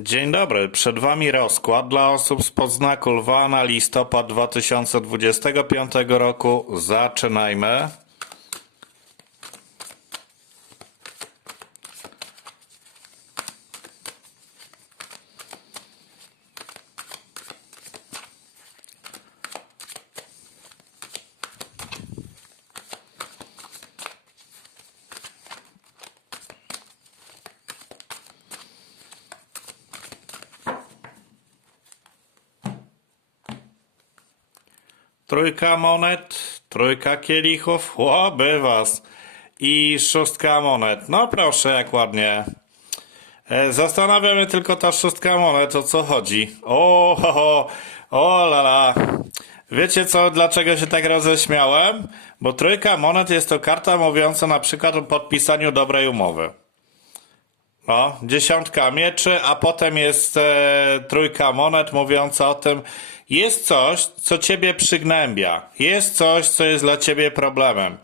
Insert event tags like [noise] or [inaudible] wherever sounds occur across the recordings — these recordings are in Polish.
Dzień dobry, przed Wami rozkład dla osób z podznaku lwa na listopad 2025 roku. Zaczynajmy. Trójka monet, trójka kielichów, łoby was. I szóstka monet. No proszę, jak ładnie. E, Zastanawia mnie tylko ta szóstka monet, o co chodzi. O, ho, ho, o. Wiecie co, dlaczego się tak roześmiałem? Bo trójka monet jest to karta mówiąca na przykład o podpisaniu dobrej umowy. No, dziesiątka mieczy, a potem jest e, trójka monet mówiąca o tym, jest coś, co ciebie przygnębia, jest coś, co jest dla ciebie problemem.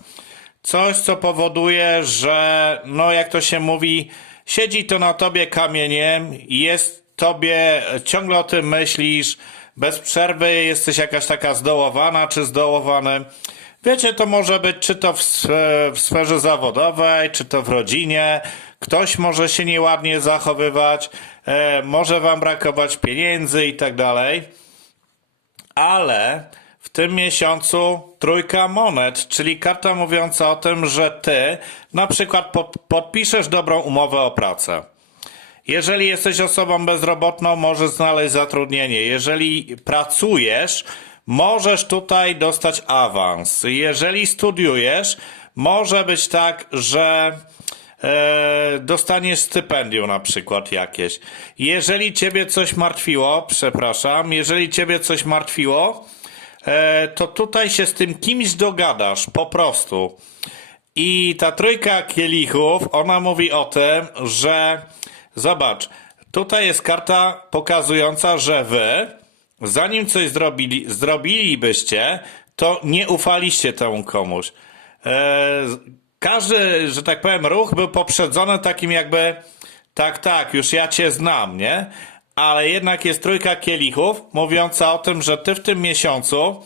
Coś, co powoduje, że, no jak to się mówi, siedzi to na tobie kamieniem, jest tobie, ciągle o tym myślisz, bez przerwy jesteś jakaś taka zdołowana czy zdołowany. Wiecie, to może być czy to w, w sferze zawodowej, czy to w rodzinie. Ktoś może się nieładnie zachowywać, e, może wam brakować pieniędzy i tak dalej. Ale w tym miesiącu trójka monet, czyli karta mówiąca o tym, że ty na przykład pod, podpiszesz dobrą umowę o pracę. Jeżeli jesteś osobą bezrobotną, możesz znaleźć zatrudnienie. Jeżeli pracujesz, możesz tutaj dostać awans. Jeżeli studiujesz, może być tak, że e, dostaniesz stypendium na przykład jakieś. Jeżeli ciebie coś martwiło, przepraszam, jeżeli ciebie coś martwiło, e, to tutaj się z tym kimś dogadasz, po prostu. I ta trójka kielichów, ona mówi o tym, że zobacz, tutaj jest karta pokazująca, że wy, zanim coś zrobili, zrobilibyście, to nie ufaliście temu komuś. E, każdy, że tak powiem, ruch był poprzedzony takim jakby, tak, tak, już ja cię znam, nie? Ale jednak jest trójka kielichów, mówiąca o tym, że ty w tym miesiącu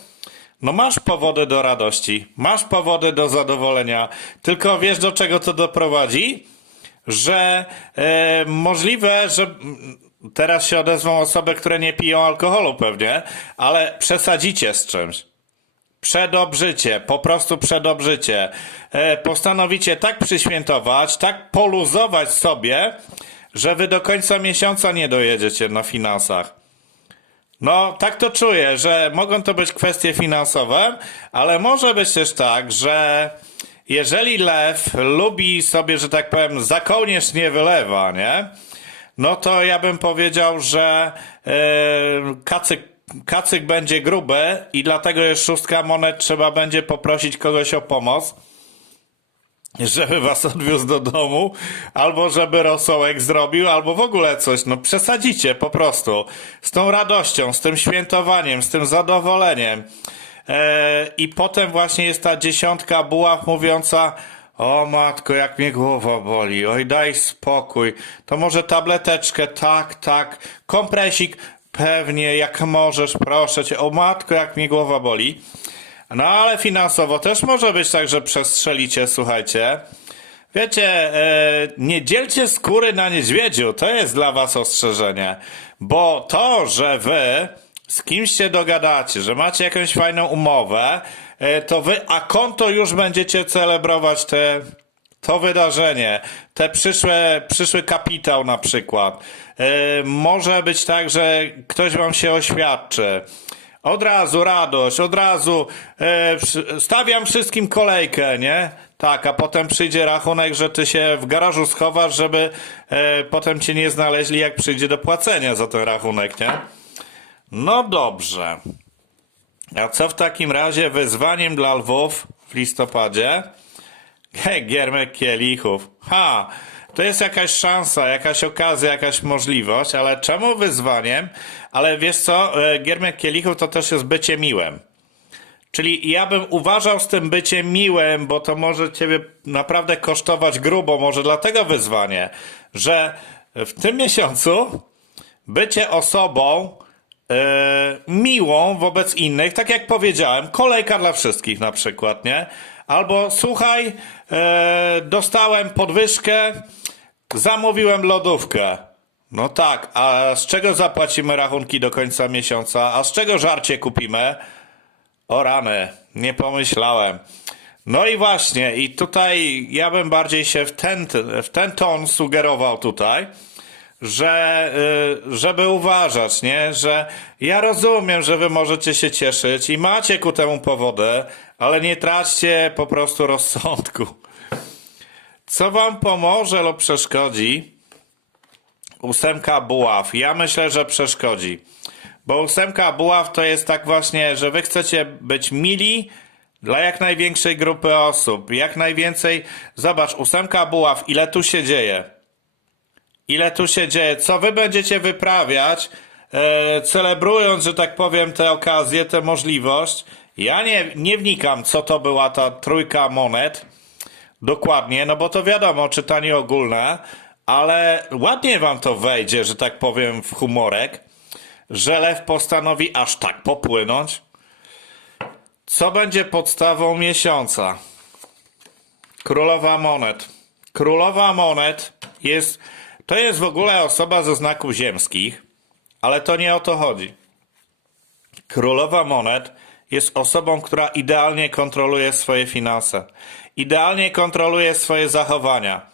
no masz powody do radości, masz powody do zadowolenia, tylko wiesz do czego to doprowadzi? Że e, możliwe, że mm, teraz się odezwą osoby, które nie piją alkoholu pewnie, ale przesadzicie z czymś. Przedobrzycie, po prostu przedobrzycie. E, postanowicie tak przyświętować, tak poluzować sobie, że wy do końca miesiąca nie dojedziecie na finansach. No, tak to czuję, że mogą to być kwestie finansowe, ale może być też tak, że jeżeli lew lubi sobie, że tak powiem, za kołnierz nie wylewa, nie? No to ja bym powiedział, że e, kacyk, kacyk będzie gruby i dlatego jest szóstka monet, trzeba będzie poprosić kogoś o pomoc żeby was odwiózł do domu, albo żeby rosołek zrobił, albo w ogóle coś. No przesadzicie po prostu. Z tą radością, z tym świętowaniem, z tym zadowoleniem. E, I potem właśnie jest ta dziesiątka buław mówiąca o matko, jak mnie głowa boli, oj daj spokój. To może tableteczkę, tak, tak. Kompresik, pewnie, jak możesz, proszę cię. O matko, jak mnie głowa boli. No ale finansowo też może być tak, że przestrzelicie, słuchajcie. Wiecie, e, nie dzielcie skóry na niedźwiedziu, to jest dla was ostrzeżenie. Bo to, że wy z kimś się dogadacie, że macie jakąś fajną umowę, e, to wy a konto już będziecie celebrować te, to wydarzenie, te przyszłe, przyszły kapitał na przykład. E, może być tak, że ktoś wam się oświadczy. Od razu radość, od razu e, stawiam wszystkim kolejkę, nie? Tak, a potem przyjdzie rachunek, że ty się w garażu schowasz, żeby e, potem cię nie znaleźli, jak przyjdzie do płacenia za ten rachunek, nie? No dobrze. A co w takim razie wyzwaniem dla lwów w listopadzie? Giermek kielichów. Ha! To jest jakaś szansa, jakaś okazja, jakaś możliwość, ale czemu wyzwaniem? Ale wiesz co, e, Giermek kielichów to też jest bycie miłym. Czyli ja bym uważał z tym byciem miłym, bo to może ciebie naprawdę kosztować grubo, może dlatego wyzwanie, że w tym miesiącu bycie osobą miłą wobec innych, tak jak powiedziałem, kolejka dla wszystkich na przykład, nie? Albo słuchaj, e, dostałem podwyżkę, zamówiłem lodówkę. No tak, a z czego zapłacimy rachunki do końca miesiąca? A z czego żarcie kupimy? O rany, nie pomyślałem. No i właśnie, i tutaj ja bym bardziej się w ten, w ten ton sugerował tutaj, że y, żeby uważać, nie? Że ja rozumiem, że wy możecie się cieszyć i macie ku temu powody, ale nie traćcie po prostu rozsądku. Co wam pomoże lub przeszkodzi? Ósemka buław. Ja myślę, że przeszkodzi. Bo ósemka buław to jest tak właśnie, że wy chcecie być mili dla jak największej grupy osób. Jak najwięcej. Zobacz, ósemka buław, ile tu się dzieje. Ile tu się dzieje. Co wy będziecie wyprawiać, e, celebrując, że tak powiem, tę okazję, tę możliwość. Ja nie, nie wnikam, co to była ta trójka monet. Dokładnie, no bo to wiadomo, czytanie ogólne, ale ładnie wam to wejdzie, że tak powiem, w humorek, że lew postanowi aż tak popłynąć. Co będzie podstawą miesiąca? Królowa monet. Królowa monet jest, to jest w ogóle osoba ze znaków ziemskich, ale to nie o to chodzi. Królowa monet jest osobą, która idealnie kontroluje swoje finanse, idealnie kontroluje swoje zachowania.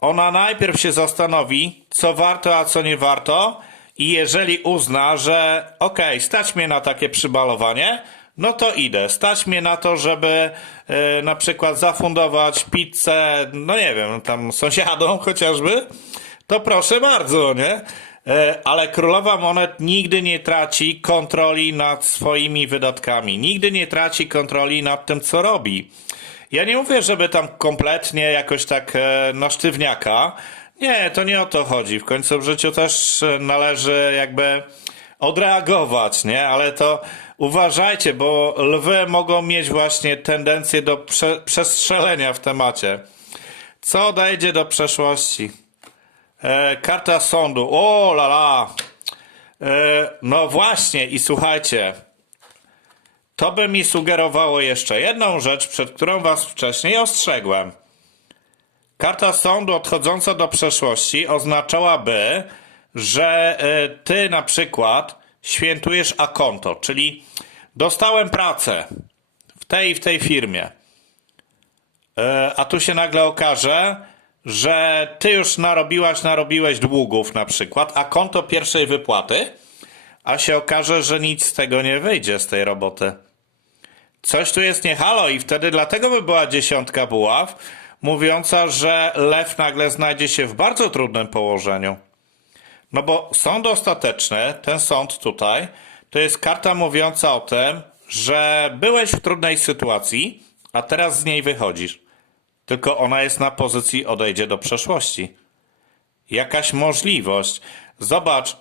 Ona najpierw się zastanowi, co warto, a co nie warto, i jeżeli uzna, że okej, stać mnie na takie przybalowanie, no to idę. Stać mnie na to, żeby e, na przykład zafundować pizzę, no nie wiem, tam sąsiadom [laughs] chociażby, to proszę bardzo, nie? E, Ale królowa monet nigdy nie traci kontroli nad swoimi wydatkami, nigdy nie traci kontroli nad tym, co robi. Ja nie mówię, żeby tam kompletnie jakoś tak na sztywniaka. Nie, to nie o to chodzi. W końcu w życiu też e, należy jakby odreagować, nie? Ale to uważajcie, bo lwy mogą mieć właśnie tendencję do prze przestrzelenia w temacie. Co odejdzie do przeszłości? E, karta sądu. O, la la. E, no właśnie, i słuchajcie. To by mi sugerowało jeszcze jedną rzecz, przed którą was wcześniej ostrzegłem. Karta sądu odchodząca do przeszłości oznaczałaby, że e, ty na przykład świętujesz akonto, czyli dostałem pracę w tej i w tej firmie. E, A tu się nagle okaże, że ty już narobiłaś, narobiłeś długów na przykład, a konto pierwszej wypłaty, a się okaże, że nic z tego nie wyjdzie z tej roboty. Coś tu jest nie halo i wtedy dlatego by była dziesiątka buław, mówiąca, że lew nagle znajdzie się w bardzo trudnym położeniu. No bo sąd ostateczny, ten sąd tutaj, to jest karta mówiąca o tym, że byłeś w trudnej sytuacji, a teraz z niej wychodzisz. Tylko ona jest na pozycji odejdzie do przeszłości. Jakaś możliwość. Zobacz.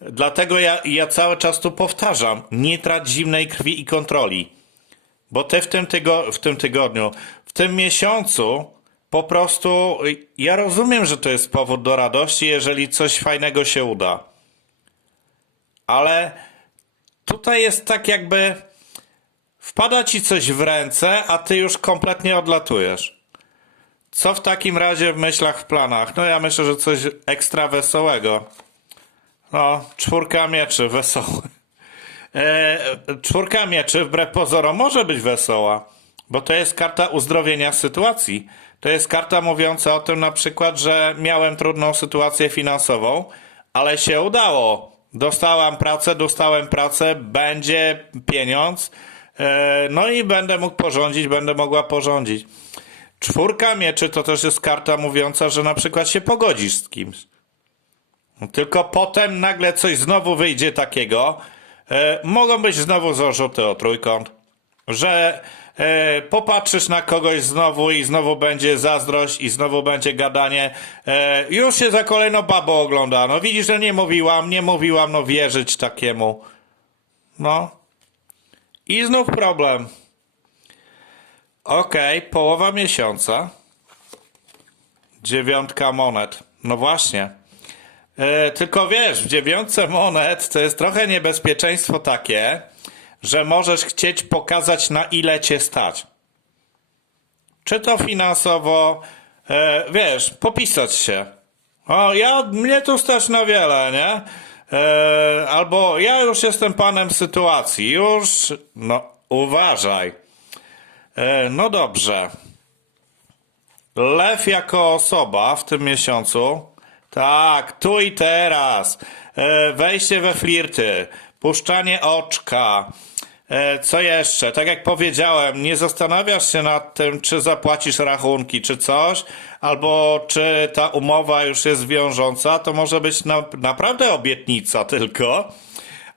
Dlatego ja, ja cały czas tu powtarzam. Nie trać zimnej krwi i kontroli. Bo ty w tym, tygo, w tym tygodniu, w tym miesiącu po prostu ja rozumiem, że to jest powód do radości, jeżeli coś fajnego się uda. Ale tutaj jest tak jakby wpada ci coś w ręce, a ty już kompletnie odlatujesz. Co w takim razie w myślach, w planach? No ja myślę, że coś ekstra wesołego. No, czwórka mieczy, wesoły. E, czwórka mieczy wbrew pozorom może być wesoła, bo to jest karta uzdrowienia sytuacji. To jest karta mówiąca o tym na przykład, że miałem trudną sytuację finansową, ale się udało. Dostałam pracę, dostałem pracę, będzie pieniądz, no i będę mógł porządzić, będę mogła porządzić. Czwórka mieczy to też jest karta mówiąca, że na przykład się pogodzisz z kimś. Tylko potem nagle coś znowu wyjdzie takiego. E, mogą być znowu zarzuty o trójkąt, że e, popatrzysz na kogoś znowu i znowu będzie zazdrość i znowu będzie gadanie. E, już się za kolejną babą ogląda. No widzisz, że nie mówiłam, nie mówiłam, no wierzyć takiemu. No. I znów problem. Okej, połowa miesiąca. Dziewiątka monet. No właśnie. E, tylko wiesz, w dziewiątce monet to jest trochę niebezpieczeństwo takie, że możesz chcieć pokazać na ile cię stać. Czy to finansowo, e, wiesz, popisać się. O, ja, mnie tu stać na wiele, nie? E, albo ja już jestem panem sytuacji, już, no, uważaj. E, no dobrze. Lew jako osoba w tym miesiącu. Tak, tu i teraz. E, wejście we flirty, puszczanie oczka. E, co jeszcze? Tak jak powiedziałem, nie zastanawiasz się nad tym, czy zapłacisz rachunki, czy coś, albo czy ta umowa już jest wiążąca. To może być na, naprawdę obietnica tylko.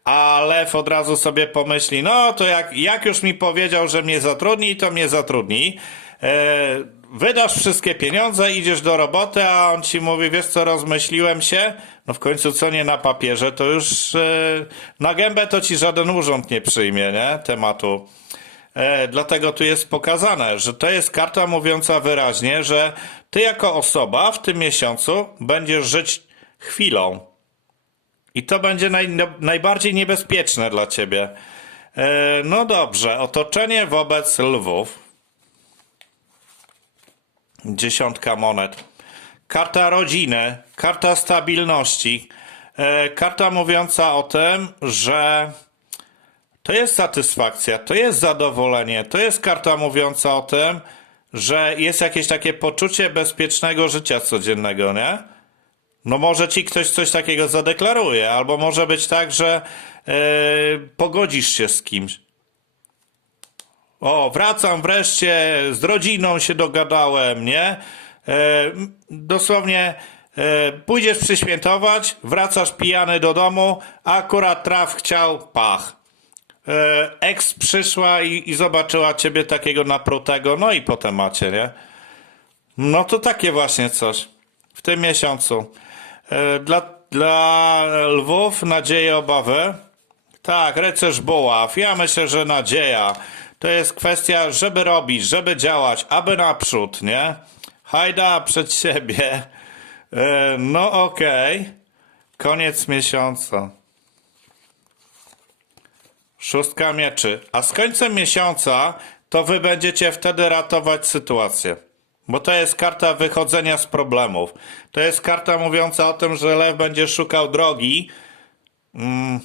A lew od razu sobie pomyśli, no to jak, jak już mi powiedział, że mnie zatrudni, to mnie zatrudni. E, wydasz wszystkie pieniądze, idziesz do roboty, a on ci mówi, wiesz co, rozmyśliłem się, no w końcu co nie na papierze, to już e, na gębę to ci żaden urząd nie przyjmie, nie, tematu. E, dlatego tu jest pokazane, że to jest karta mówiąca wyraźnie, że ty jako osoba w tym miesiącu będziesz żyć chwilą. I to będzie naj, najbardziej niebezpieczne dla ciebie. E, no dobrze, otoczenie wobec lwów. Dziesiątka monet. Karta rodziny, karta stabilności. E, karta mówiąca o tym, że to jest satysfakcja, to jest zadowolenie, to jest karta mówiąca o tym, że jest jakieś takie poczucie bezpiecznego życia codziennego, nie? No może ci ktoś coś takiego zadeklaruje, albo może być tak, że e, pogodzisz się z kimś. O, wracam wreszcie, z rodziną się dogadałem, nie? E, dosłownie e, pójdziesz przyświętować, wracasz pijany do domu, akurat traf chciał, pach. E, ex przyszła i, i zobaczyła ciebie takiego naprutego, no i potem macie, nie? No to takie właśnie coś w tym miesiącu. E, Dla, dla lwów nadzieje, obawy. Tak, rycerz buław. Ja myślę, że nadzieja. To jest kwestia, żeby robić, żeby działać, aby naprzód, nie? Hajda przed siebie. E, No okej. Koniec miesiąca. Szóstka mieczy. A z końcem miesiąca to wy będziecie wtedy ratować sytuację. Bo to jest karta wychodzenia z problemów. To jest karta mówiąca o tym, że lew będzie szukał drogi. Mm,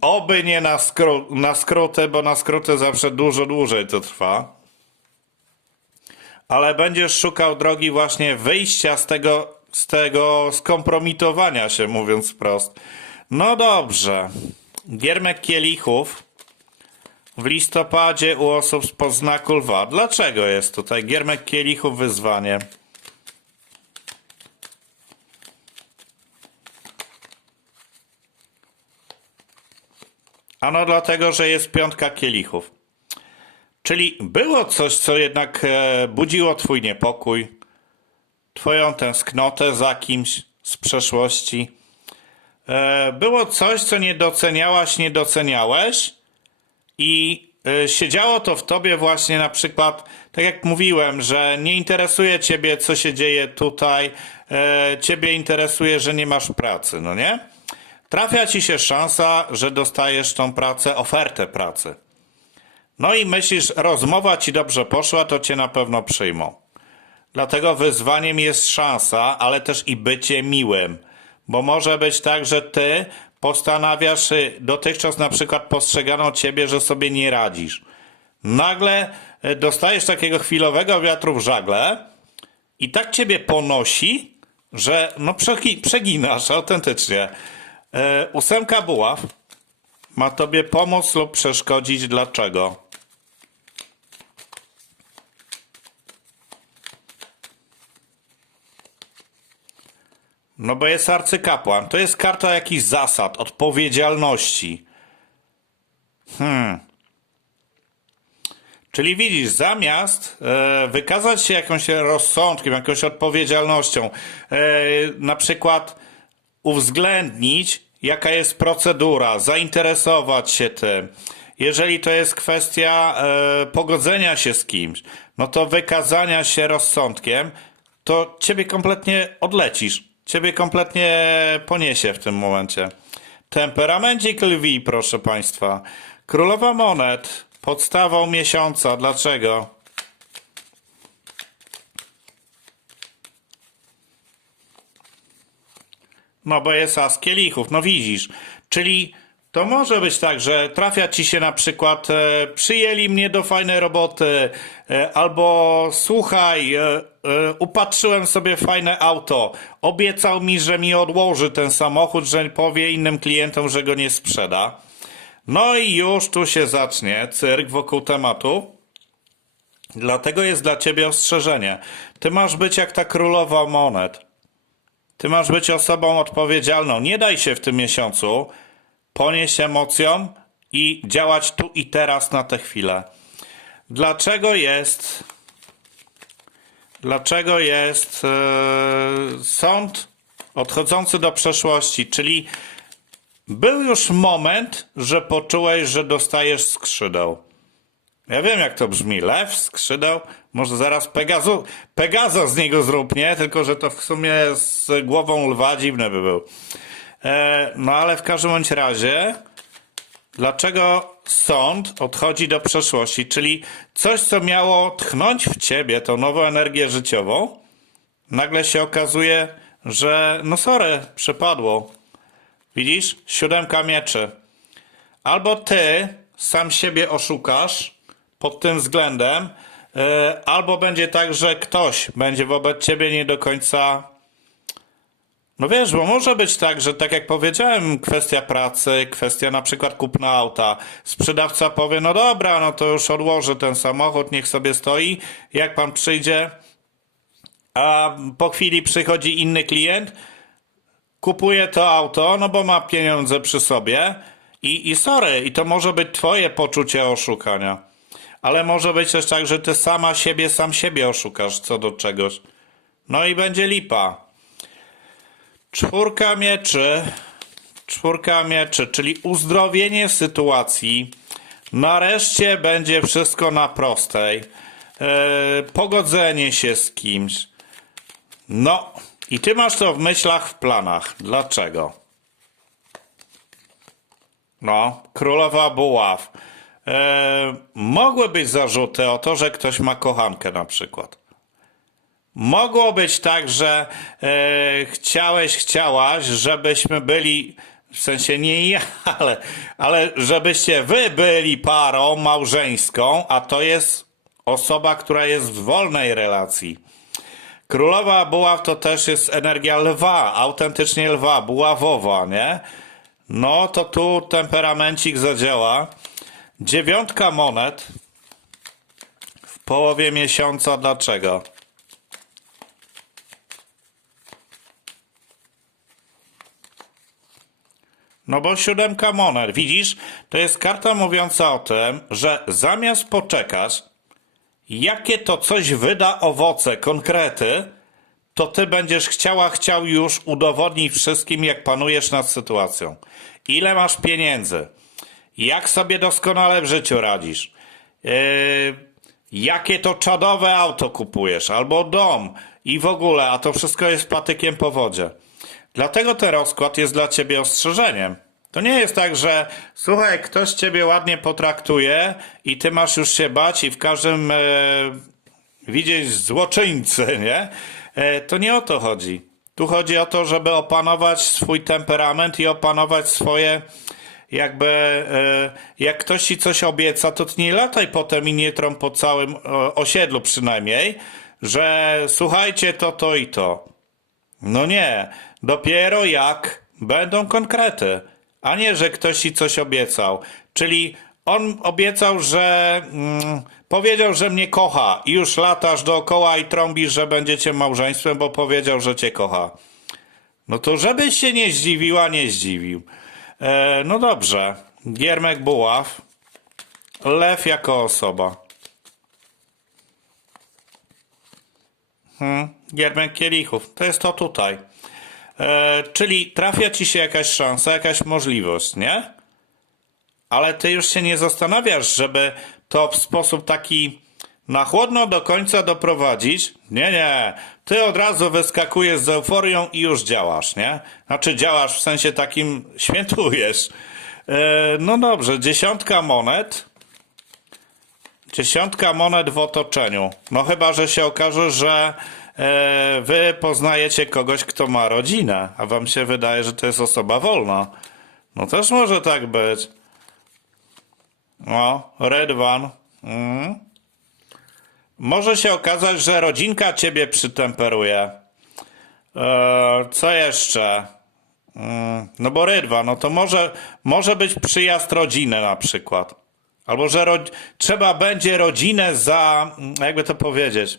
oby nie na, skró- na skróty, bo na skróty zawsze dużo dłużej to trwa. Ale będziesz szukał drogi właśnie wyjścia z tego, z tego skompromitowania się, mówiąc wprost. No dobrze. Giermek kielichów w listopadzie u osób z poznaku lwa. Dlaczego jest tutaj giermek kielichów wyzwanie? Ano dlatego, że jest piątka kielichów. Czyli było coś, co jednak e, budziło twój niepokój, twoją tęsknotę za kimś z przeszłości. E, było coś, co nie doceniałaś, nie doceniałeś i e, siedziało to w tobie właśnie na przykład, tak jak mówiłem, że nie interesuje ciebie, co się dzieje tutaj, e, ciebie interesuje, że nie masz pracy, no nie? Trafia ci się szansa, że dostajesz tą pracę, ofertę pracy. No i myślisz, rozmowa ci dobrze poszła, to cię na pewno przyjmą. Dlatego wyzwaniem jest szansa, ale też i bycie miłym. Bo może być tak, że ty postanawiasz, y, dotychczas na przykład postrzegano ciebie, że sobie nie radzisz. Nagle y, dostajesz takiego chwilowego wiatru w żagle i tak ciebie ponosi, że no przegi- przeginasz autentycznie. E, ósemka buław ma tobie pomóc lub przeszkodzić. Dlaczego? No bo jest arcykapłan. To jest karta jakichś zasad, odpowiedzialności. Hmm. Czyli widzisz, zamiast e, wykazać się jakimś rozsądkiem, jakąś odpowiedzialnością, e, na przykład uwzględnić, jaka jest procedura, zainteresować się tym. Jeżeli to jest kwestia e, pogodzenia się z kimś, no to wykazania się rozsądkiem, to ciebie kompletnie odlecisz. Ciebie kompletnie poniesie w tym momencie. Temperamencik lwi, proszę Państwa. Królowa monet, podstawą miesiąca. Dlaczego? No bo jest as kielichów, no widzisz. Czyli to może być tak, że trafia ci się na przykład e, przyjęli mnie do fajnej roboty, e, albo słuchaj, e, e, upatrzyłem sobie fajne auto, obiecał mi, że mi odłoży ten samochód, że powie innym klientom, że go nie sprzeda. No i już tu się zacznie cyrk wokół tematu. Dlatego jest dla ciebie ostrzeżenie. Ty masz być jak ta królowa monet. Ty masz być osobą odpowiedzialną. Nie daj się w tym miesiącu ponieść emocjom i działać tu i teraz na tę chwilę. Dlaczego jest dlaczego jest e, sąd odchodzący do przeszłości, czyli był już moment, że poczułeś, że dostajesz skrzydeł. Ja wiem, jak to brzmi. Lew, skrzydeł. Może zaraz Pegazu, Pegazo z niego zrób, nie? Tylko, że to w sumie z głową lwa dziwne by był. E, no ale w każdym bądź razie, dlaczego sąd odchodzi do przeszłości? Czyli coś, co miało tchnąć w ciebie tą nową energię życiową, nagle się okazuje, że no sorry, przypadło. Widzisz? Siódemka mieczy. Albo ty sam siebie oszukasz pod tym względem, e, albo będzie tak, że ktoś będzie wobec ciebie nie do końca. No wiesz, bo może być tak, że tak jak powiedziałem, kwestia pracy, kwestia na przykład kupna auta. Sprzedawca powie, no dobra, no to już odłożę ten samochód, niech sobie stoi. Jak pan przyjdzie, a po chwili przychodzi inny klient, kupuje to auto, no bo ma pieniądze przy sobie i, i sorry, i to może być twoje poczucie oszukania. Ale może być też tak, że ty sama siebie, sam siebie oszukasz co do czegoś. No i będzie lipa. Czwórka mieczy, czwórka mieczy, czyli uzdrowienie sytuacji. Nareszcie będzie wszystko na prostej. Yy, pogodzenie się z kimś. No, i ty masz to w myślach, w planach. Dlaczego? No, królowa buław. E, mogły być zarzuty o to, że ktoś ma kochankę na przykład. Mogło być tak, że e, chciałeś, chciałaś, żebyśmy byli, w sensie nie ja, [laughs] ale, ale żebyście wy byli parą małżeńską, a to jest osoba, która jest w wolnej relacji. Królowa buław to też jest energia lwa, autentycznie lwa, buławowa, nie? No to tu temperamencik zadziała. Dziewiątka monet w połowie miesiąca. Dlaczego? No bo siódemka monet, widzisz, to jest karta mówiąca o tym, że zamiast poczekać, jakie to coś wyda owoce, konkrety, to ty będziesz chciała, chciał już udowodnić wszystkim, jak panujesz nad sytuacją. Ile masz pieniędzy? Jak sobie doskonale w życiu radzisz? Yy, jakie to czadowe auto kupujesz? Albo dom i w ogóle, a to wszystko jest patykiem po wodzie. Dlatego ten rozkład jest dla ciebie ostrzeżeniem. To nie jest tak, że słuchaj, ktoś ciebie ładnie potraktuje i ty masz już się bać i w każdym e, widzieć złoczyńcy, nie? E, to nie o to chodzi. Tu chodzi o to, żeby opanować swój temperament i opanować swoje jakby e, jak ktoś ci coś obieca, to nie lataj potem i nie trąb po całym e, osiedlu przynajmniej, że słuchajcie to, to i to. No nie. Dopiero jak będą konkrety, a nie, że ktoś ci coś obiecał. Czyli on obiecał, że mm, powiedział, że mnie kocha i już latasz dookoła i trąbisz, że będziecie małżeństwem, bo powiedział, że cię kocha. No to żebyś się nie zdziwiła, nie zdziwił. E, no dobrze. Giermek Buław. Lew jako osoba. Hmm. Giermek Kielichów. To jest to tutaj. E, czyli trafia ci się jakaś szansa, jakaś możliwość, nie? Ale ty już się nie zastanawiasz, żeby to w sposób taki na chłodno do końca doprowadzić, nie, nie, ty od razu wyskakujesz z euforią i już działasz, nie? Znaczy działasz w sensie takim, [laughs] świętujesz. E, no dobrze, dziesiątka monet. Dziesiątka monet w otoczeniu. No chyba, że się okaże, że wy poznajecie kogoś, kto ma rodzinę, a wam się wydaje, że to jest osoba wolna. No też może tak być. O, Red One. Mm. Może się okazać, że rodzinka ciebie przytemperuje. E, co jeszcze? Mm, no bo rydwa, no to może, może być przyjazd rodziny na przykład. Albo że trzeba będzie rodzinę za, mm, jakby to powiedzieć,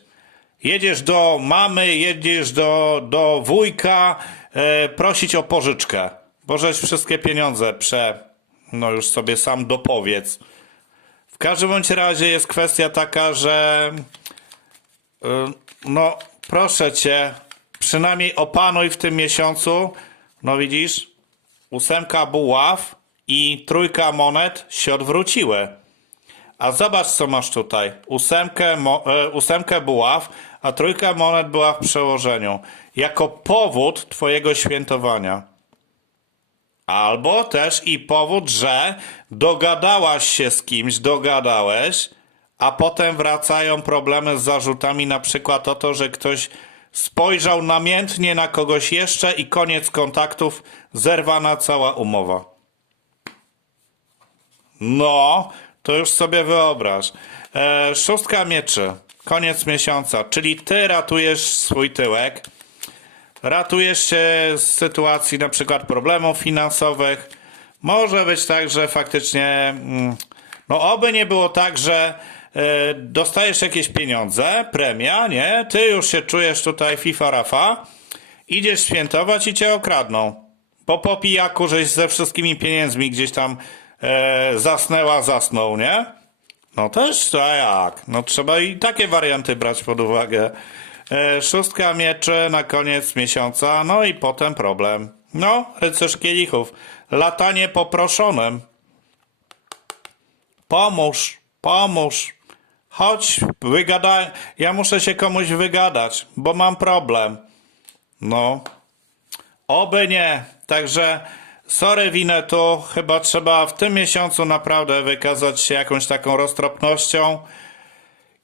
jedziesz do mamy, jedziesz do, do wujka e, prosić o pożyczkę, bo żeś wszystkie pieniądze prze, no już sobie sam dopowiedz. W każdym bądź razie jest kwestia taka, że y, no proszę cię, przynajmniej opanuj w tym miesiącu, no widzisz, ósemka buław i trójka monet się odwróciły. A zobacz, co masz tutaj. Ósemkę, mo, e, ósemkę buław, a trójka monet była w przełożeniu. Jako powód twojego świętowania. Albo też i powód, że dogadałaś się z kimś, dogadałeś, a potem wracają problemy z zarzutami, na przykład o to, że ktoś spojrzał namiętnie na kogoś jeszcze i koniec kontaktów, zerwana cała umowa. No, to już sobie wyobraź. E, szóstka mieczy, koniec miesiąca, czyli ty ratujesz swój tyłek, ratujesz się z sytuacji na przykład problemów finansowych. Może być tak, że faktycznie, mm, no oby nie było tak, że e, dostajesz jakieś pieniądze, premia, nie? Ty już się czujesz tutaj FIFA Rafa, idziesz świętować i cię okradną. Bo po pijaku żeś ze wszystkimi pieniędzmi gdzieś tam e, zasnęła, zasnął, nie? No też, to jak? No trzeba i takie warianty brać pod uwagę. E, szóstka mieczy na koniec miesiąca, no i potem problem. No, rycerz kielichów. Latanie poproszonym. Pomóż, pomóż. Chodź, wygadaj. Ja muszę się komuś wygadać, bo mam problem. No. Oby nie. Także sorry Winetu, chyba trzeba w tym miesiącu naprawdę wykazać się jakąś taką roztropnością.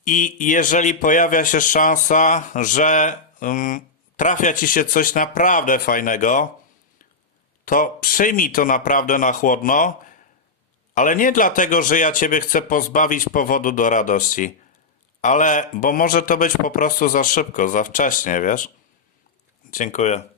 I jeżeli pojawia się szansa, że um, trafia ci się coś naprawdę fajnego, to przyjmij to naprawdę na chłodno, ale nie dlatego, że ja ciebie chcę pozbawić powodu do radości, ale bo może to być po prostu za szybko, za wcześnie, wiesz? Dziękuję.